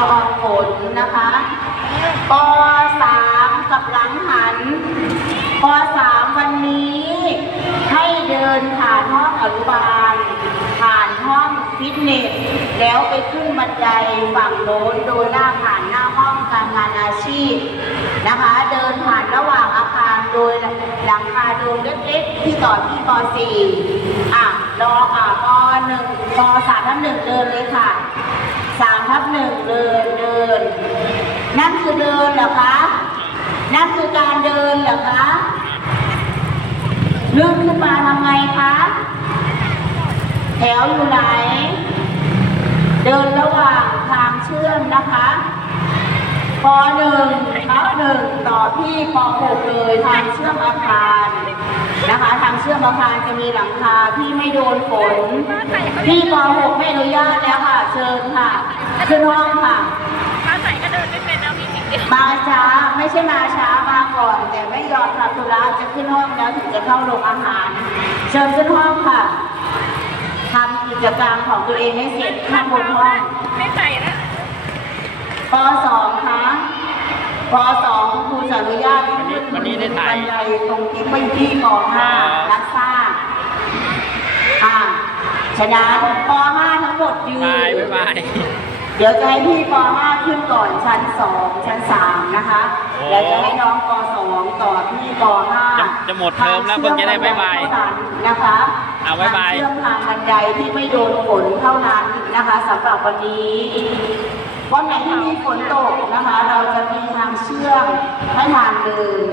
ละอองฝนนะคะปสามกับหลังหันปสามวันนี้ให้เดินผ่านห้องอนุบาล ผ่านห้องฟิตเนส แล้วไปขึ้นบันไดฝั่งโน้นโดยหน้าผ่านหน้าห้องการงานอาชีพนะคะ เดินผ่านระหว่างอาคารโดยหลังคาโดมเล็กๆที่ต่อที่ป .4 อะรอค่ะป .1 ป .3 ทับหนึ่งเดินเลยค่ะ สามทับหนึ่งเดินเดิน นั่นคือเดินเหรอคะ นั่นคือการเดินเหรอคะลื่นขึ้นมาทำไงคะ แถวอยู่ไหน เดินระหว่างทางเชื่อมนะคะปหนึ่งทับหนึ่งต่อที่ปหกเลยทางเชื่อมอาคารนะคะ ทางเชื่อมอาคารจะมีหลังคาที่ไม่โดนฝนที่ปหกไม่อนุญาตแล้วค่ะ เชิญค่ะ ขึ้นห้องค่ะ มีสิ่งเดียวมาช้าไม่ใช่มาช้ามาก่อน แต่ไม่ยอมทำธุระจะขึ้นห้องแล้วถึงจะเข้าโรงอาหาร เชิญขึ้นห้องค่ะทำกิจกรรมของตัวเองให้เสร็จข้างบนห้องไม่ใจแล้วปสองคะปสองครูจะอนุญาตวันนี้วันนี้ได้ถ่ายบรรยายตรงที่ไม่ที่ปห้าอ๋อรับทราบอ่าฉะนั้นปห้าทั้งหมดยืนบายบ๊ายบาย เดี๋ยวจะให้พี่ป .5 ขึ้นก่อนชั้น 2 ชั้น 3 นะคะโอ้แล้วจะให้น้องป .2 ต่อที่ป .5 จะจะหมดเทอมแล้วเพิ่งจะได้บ๊ายบาย เท่านั้นนะคะเอาบ๊ายบาย ทงเชื่อมทางบันไดที่ไม่โดนฝนเท่านั้นนะคะสำหรับวันนี้วันไหนที่มีฝนตกนะคะ เราจะมีทางเชื่อมให้ทางเดิน